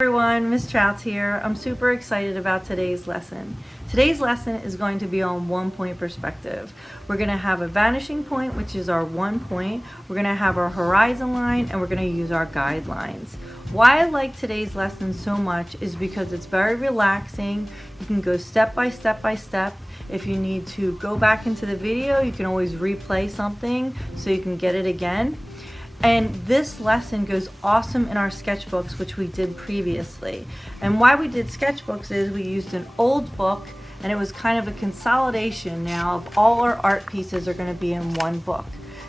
Everyone, Miss Trautz here. I'm super excited about today's lesson. Today's lesson is going to be on 1-point perspective. We're going to have a vanishing point, which is our 1 point. We're going to have our horizon line, and we're going to use our guidelines. Why I like today's lesson so much is because it's very relaxing. You can go step by step by step. If you need to go back into the video, you can always replay something so you can get it again. And this lesson goes awesome in our sketchbooks, which we did previously. And why we did sketchbooks is we used an old book, and it was kind of a consolidation now of all our art pieces are going to be in one book.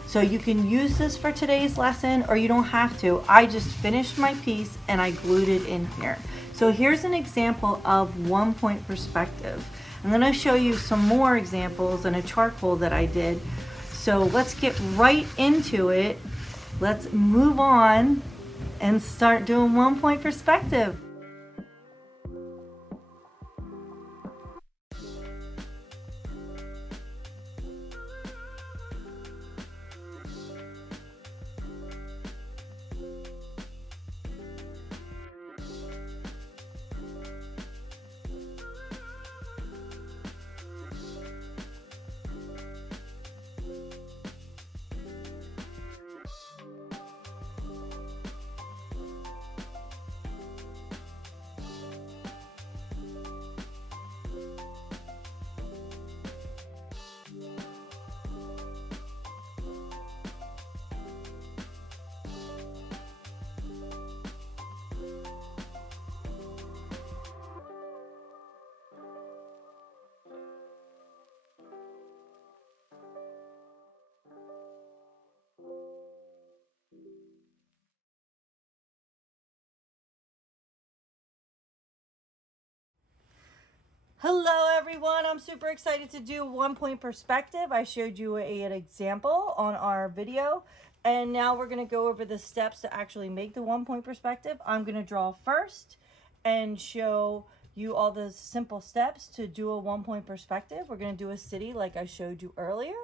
So you can use this for today's lesson, or you don't have to. I just finished my piece and I glued it in here. So here's an example of 1-point perspective. I'm going to show you some more examples in a charcoal that I did. So let's get right into it. Let's move on and start doing 1-point perspective. Hello everyone, I'm super excited to do 1-point perspective. I showed you an example on our video, and now we're going to go over the steps to actually make the 1-point perspective. I'm going to draw first and show you all the simple steps to do a 1-point perspective. We're going to do a city like I showed you earlier.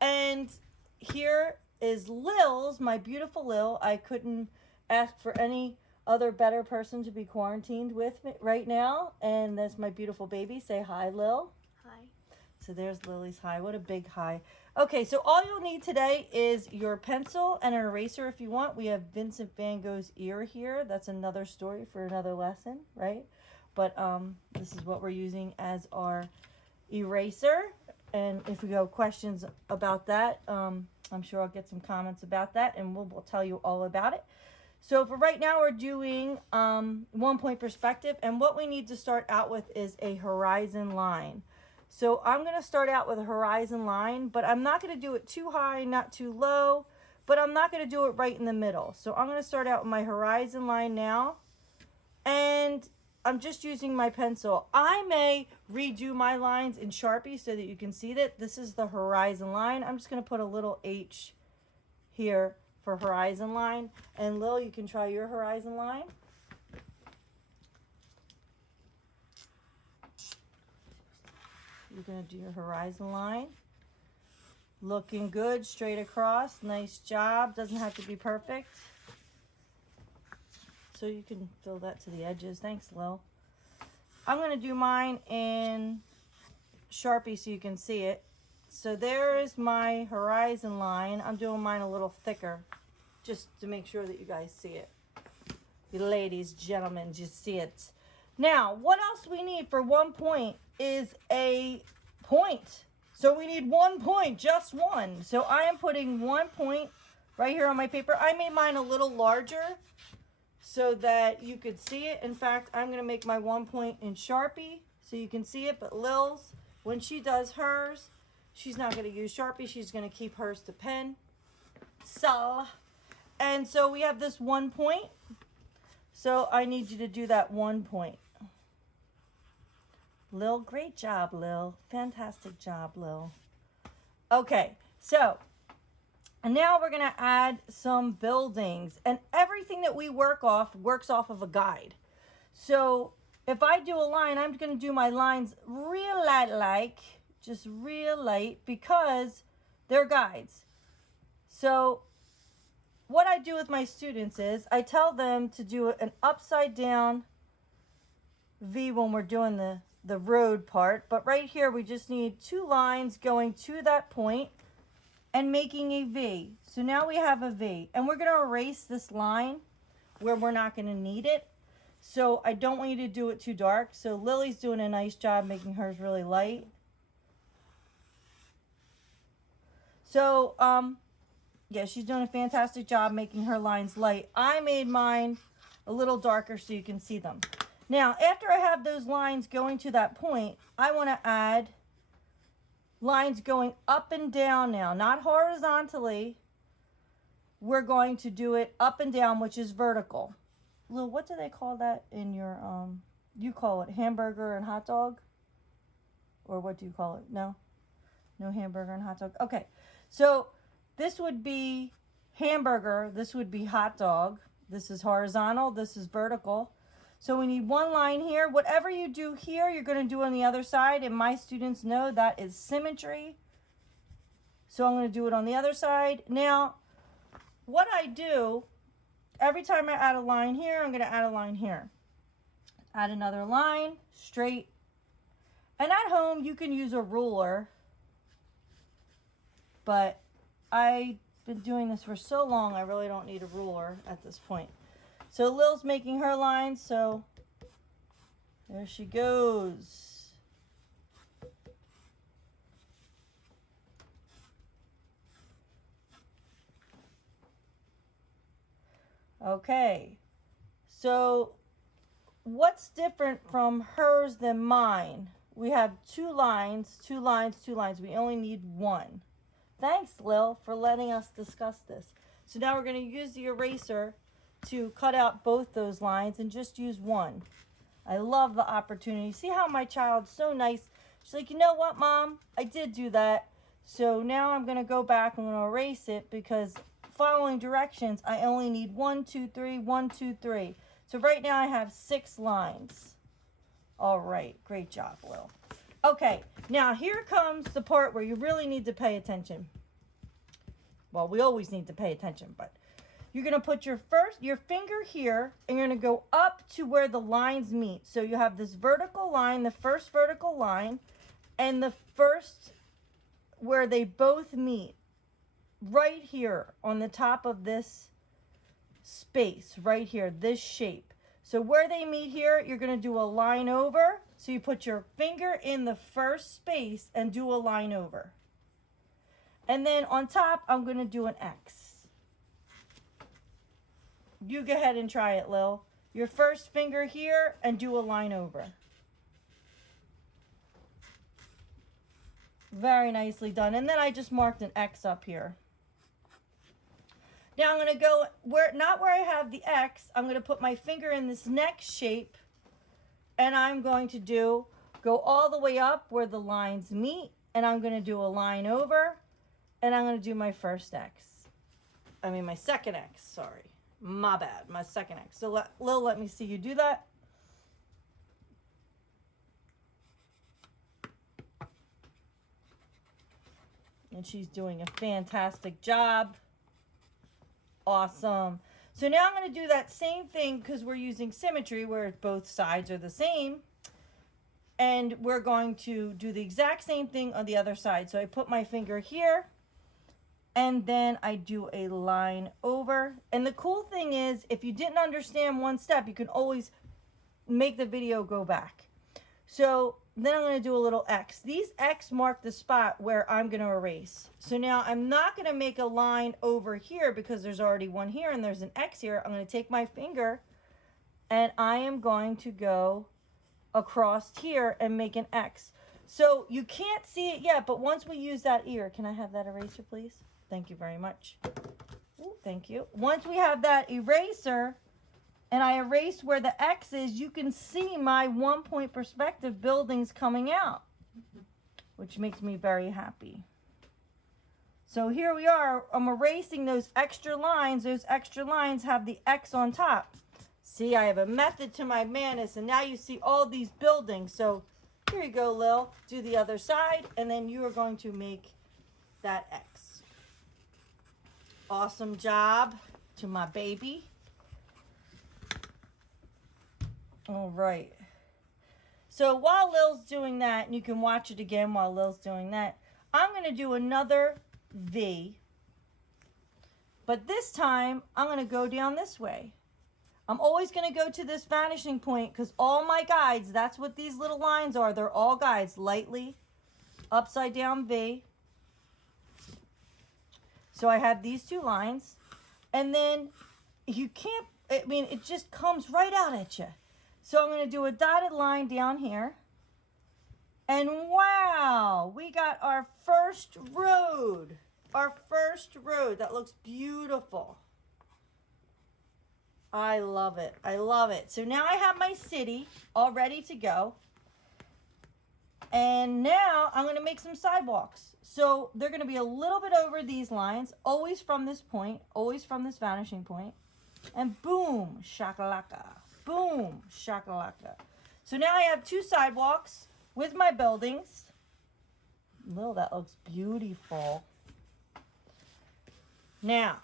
And here is Lil's, my beautiful Lil. I couldn't ask for any other better person to be quarantined with me right now, and that's my beautiful baby. Say hi, Lil. Hi. So there's Lily's hi. What a big hi. Okay, so all you'll need today is your pencil and an eraser if you want. We have Vincent van Gogh's ear here. That's another story for another lesson, right? But this is what we're using as our eraser. And if we have questions about that, I'm sure I'll get some comments about that, and we'll tell you all about it. So for right now, we're doing 1-point perspective, and what we need to start out with is a horizon line. So I'm going to start out with a horizon line, but I'm not going to do it too high, not too low, but I'm not going to do it right in the middle. So I'm going to start out with my horizon line now, and I'm just using my pencil. I may redo my lines in Sharpie so that you can see that this is the horizon line. I'm just going to put a little H here for horizon line. And Lil, you can try your horizon line. You're going to do your horizon line. Looking good, straight across. Nice job. Doesn't have to be perfect. So you can fill that to the edges. Thanks, Lil. I'm going to do mine in Sharpie so you can see it. So there is my horizon line. I'm doing mine a little thicker just to make sure that you guys see it. You ladies, gentlemen, just see it. Now, what else we need for 1 point is a point. So we need 1 point, just one. So I am putting 1 point right here on my paper. I made mine a little larger so that you could see it. In fact, I'm going to make my 1 point in Sharpie so you can see it. But Lil's, when she does hers, she's not going to use Sharpie. She's going to keep hers to pen. And so we have this 1 point. So I need you to do that 1 point. Lil, great job, Lil. Fantastic job, Lil. Okay, so and now we're going to add some buildings. And everything that we works off of a guide. So if I do a line, I'm going to do my lines real light, just real. real light because they're guides. So what I do with my students is I tell them to do an upside down V when we're doing the road part. But right here, we just need 2 lines going to that point and making a V. So now we have a V. And we're going to erase this line where we're not going to need it. So I don't want you to do it too dark. So Lily's doing a nice job making hers really light. So, yeah, she's doing a fantastic job making her lines light. I made mine a little darker so you can see them. Now, after I have those lines going to that point, I want to add lines going up and down now, not horizontally. We're going to do it up and down, which is vertical. Lil, what do they call that in your, you call it hamburger and hot dog? Or what do you call it? No? No hamburger and hot dog? Okay. So this would be hamburger. This would be hot dog. This is horizontal. This is vertical. So we need 1 line here. Whatever you do here, you're going to do on the other side. And my students know that is symmetry. So I'm going to do it on the other side. Now, what I do, every time I add a line here, I'm going to add a line here. Add another line, straight. And at home, you can use a ruler. But I've been doing this for so long, I really don't need a ruler at this point. So Lil's making her lines, so there she goes. Okay, so what's different from hers than mine? We have 2 lines, 2 lines, 2 lines. We only need 1. Thanks, Lil, for letting us discuss this. So now we're going to use the eraser to cut out both those lines and just use 1. I love the opportunity. See how my child's so nice. She's like, you know what, Mom? I did do that. So now I'm going to go back and I'm going to erase it because following directions, I only need 1, 2, 3, 1, 2, 3. So right now I have 6 lines. All right. Great job, Lil. Okay. Now here comes the part where you really need to pay attention. Well, we always need to pay attention, but you're going to put your finger here and you're going to go up to where the lines meet. So you have this vertical line, the first vertical line, and the first where they both meet right here on the top of this space right here, this shape. So where they meet here, you're going to do a line over. So you put your finger in the first space and do a line over. And then on top, I'm going to do an X. You go ahead and try it, Lil. Your first finger here and do a line over. Very nicely done. And then I just marked an X up here. Now I'm going to go not where I have the X. I'm going to put my finger in this next shape. And I'm going to go all the way up where the lines meet. And I'm going to do a line over. And I'm going to do my first X. I mean my second X, sorry. My bad, my second X. So Lil, let me see you do that. And she's doing a fantastic job. Awesome. So now I'm going to do that same thing because we're using symmetry where both sides are the same. And we're going to do the exact same thing on the other side. So I put my finger here. And then I do a line over. And the cool thing is, if you didn't understand one step, you can always make the video go back. So then I'm going to do a little X. These X mark the spot where I'm going to erase. So now I'm not going to make a line over here because there's already one here and there's an X here. I'm going to take my finger and I am going to go across here and make an X. So you can't see it yet, but once we use that ear, can I have that eraser, please? Thank you very much. Ooh, thank you. Once we have that eraser and I erase where the X is, you can see my 1-point perspective buildings coming out, which makes me very happy. So here we are. I'm erasing those extra lines. Those extra lines have the X on top. See, I have a method to my madness, and now you see all these buildings. So here you go, Lil. Do the other side, and then you are going to make that X. Awesome job. to my baby. All right. So while Lil's doing that, and you can watch it again while Lil's doing that, I'm going to do another V. But this time, I'm going to go down this way. I'm always going to go to this vanishing point because all my guides, that's what these little lines are. They're all guides. Lightly, upside down V. So I have these two lines. And then you can't, I mean, it just comes right out at you. So I'm going to do a dotted line down here. And wow, we got our first road. Our first road. That looks beautiful. I love it. I love it. So now I have my city all ready to go. And now I'm going to make some sidewalks. So they're going to be a little bit over these lines, always from this point, always from this vanishing point. And boom, shakalaka. Boom, shakalaka. So now I have two sidewalks with my buildings. Lil, that looks beautiful. Now,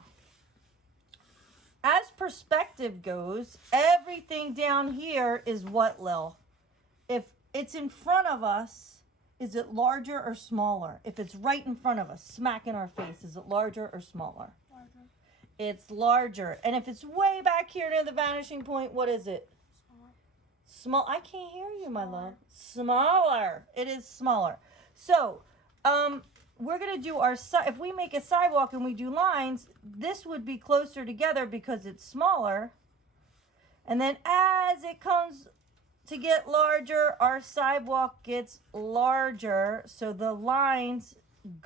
as perspective goes, everything down here is what, Lil? If it's in front of us, is it larger or smaller? If it's right in front of us, smack in our face, is it larger or smaller? Larger. It's larger. And if it's way back here near the vanishing point, what is it? Smaller. Small. I can't hear you, my love. Smaller. It is smaller. So, we're going to do our, if we make a sidewalk and we do lines, this would be closer together because it's smaller. And then as it comes to get larger, our sidewalk gets larger. So the lines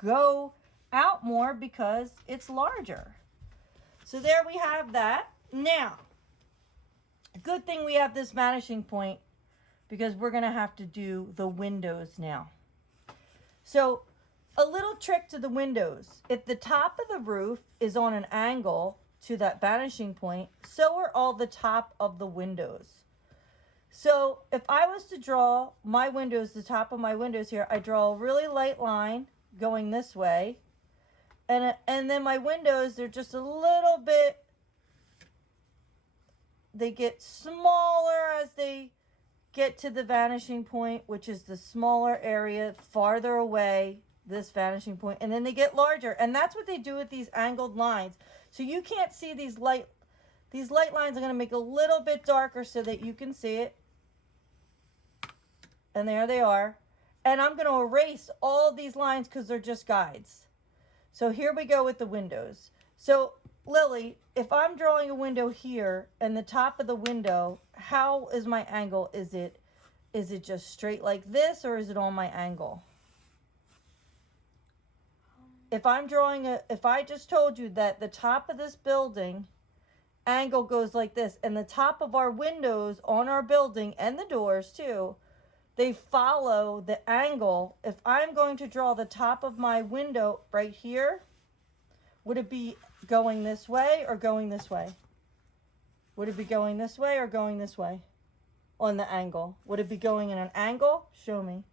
go out more because it's larger. So there we have that. Now, good thing we have this vanishing point because we're going to have to do the windows now. So a little trick to the windows. If the top of the roof is on an angle to that vanishing point, so are all the top of the windows. So if I was to draw my windows, the top of my windows here, I draw a really light line going this way. And then my windows, they're just a little bit, they get smaller as they get to the vanishing point, which is the smaller area farther away, this vanishing point, and then they get larger. And that's what they do with these angled lines. So you can't see these light lines. I'm going to make a little bit darker so that you can see it. And there they are. And I'm going to erase all these lines because they're just guides. So here we go with the windows. So Lily, if I'm drawing a window here and the top of the window, how is my angle? Is it just straight like this or is it on my angle? If I'm drawing if I just told you that the top of this building angle goes like this and the top of our windows on our building and the doors too, they follow the angle. If I'm going to draw the top of my window right here, would it be going this way or going this way? Would it be going this way or going this way on the angle? Would it be going in an angle? Show me.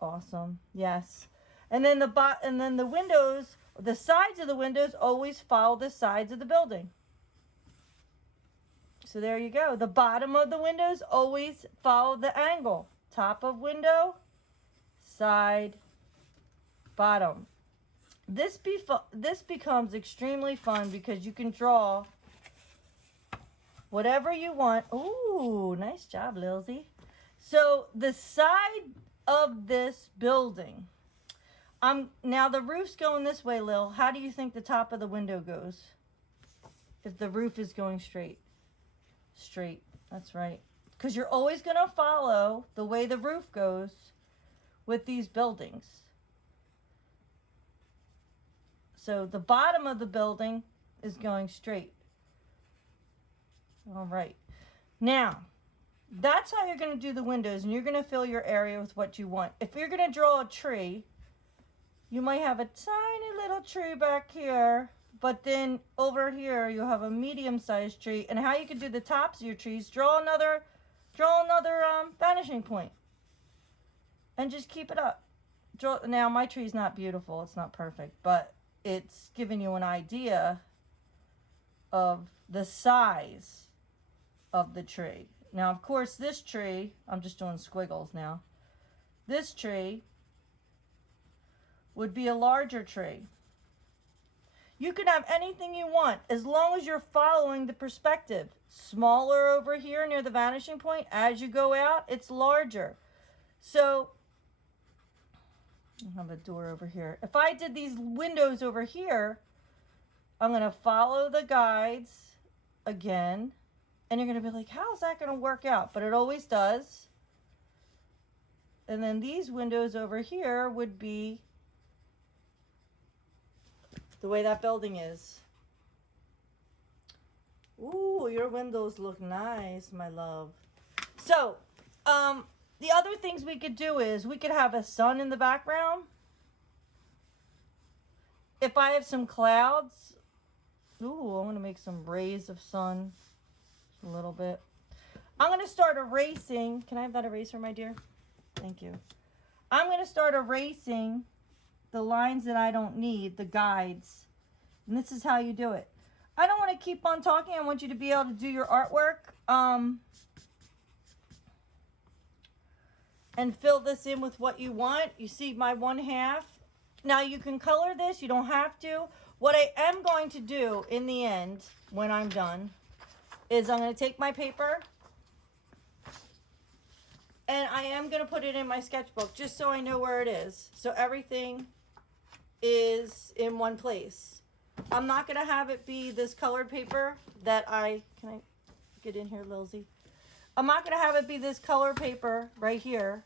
Awesome. Yes. And then the windows, the sides of the windows always follow the sides of the building. So there you go. The bottom of the windows always follow the angle. Top of window, side, bottom. This becomes extremely fun because you can draw whatever you want. Ooh, nice job, Lilsey. So the side of this building, now the roof's going this way, Lil. How do you think the top of the window goes? If the roof is going straight. Straight, that's right. Because you're always going to follow the way the roof goes with these buildings. So the bottom of the building is going straight. All right. Now, that's how you're going to do the windows, and you're going to fill your area with what you want. If you're going to draw a tree, you might have a tiny little tree back here, but then over here you'll have a medium-sized tree. And how you can do the tops of your trees, draw another vanishing point, and just keep it up. Now my tree's not beautiful; it's not perfect, but it's giving you an idea of the size of the tree. Now, of course, this tree, I'm just doing squiggles now. This tree would be a larger tree. You can have anything you want as long as you're following the perspective. Smaller over here near the vanishing point. As you go out, it's larger. So, I have a door over here. If I did these windows over here, I'm going to follow the guides again. And you're going to be like, how's that going to work out? But it always does. And then these windows over here would be the way that building is. Ooh, your windows look nice, my love. So, the other things we could do is we could have a sun in the background. If I have some clouds, ooh, I want to make some rays of sun a little bit. I'm going to start erasing. Can I have that eraser, my dear? Thank you. I'm going to start erasing the lines that I don't need, the guides. And this is how you do it. I don't want to keep on talking. I want you to be able to do your artwork. And fill this in with what you want. You see my 1/2. Now you can color this. You don't have to. What I am going to do in the end, when I'm done, is I'm going to take my paper and I am going to put it in my sketchbook just so I know where it is. So everything is in one place. I'm not going to have it be this colored paper that can I get in here, Lilsey? I'm not going to have it be this color paper right here.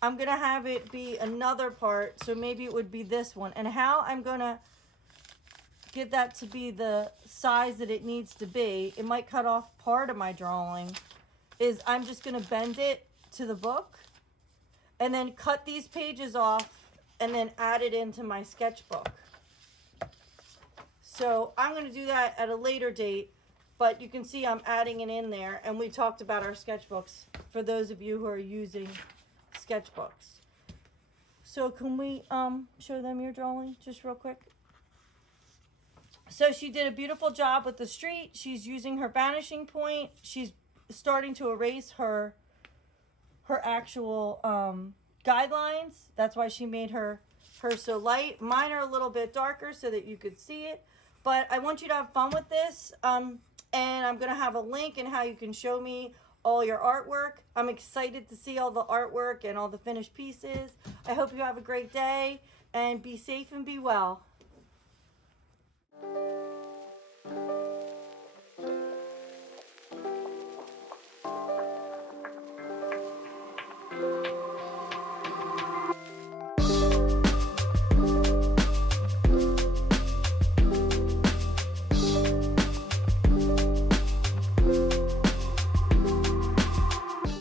I'm going to have it be another part. So maybe it would be this one. And how I'm going to get that to be the size that it needs to be, it might cut off part of my drawing, is I'm just going to bend it to the book and then cut these pages off and then add it into my sketchbook. So I'm going to do that at a later date, but you can see I'm adding it in there, and we talked about our sketchbooks for those of you who are using sketchbooks. So can we show them your drawing just real quick? So she did a beautiful job with the street. She's using her vanishing point. She's starting to erase her actual guidelines. That's why she made her so light. Mine are a little bit darker so that you could see it. But I want you to have fun with this. And I'm going to have a link in how you can show me all your artwork. I'm excited to see all the artwork and all the finished pieces. I hope you have a great day and be safe and be well.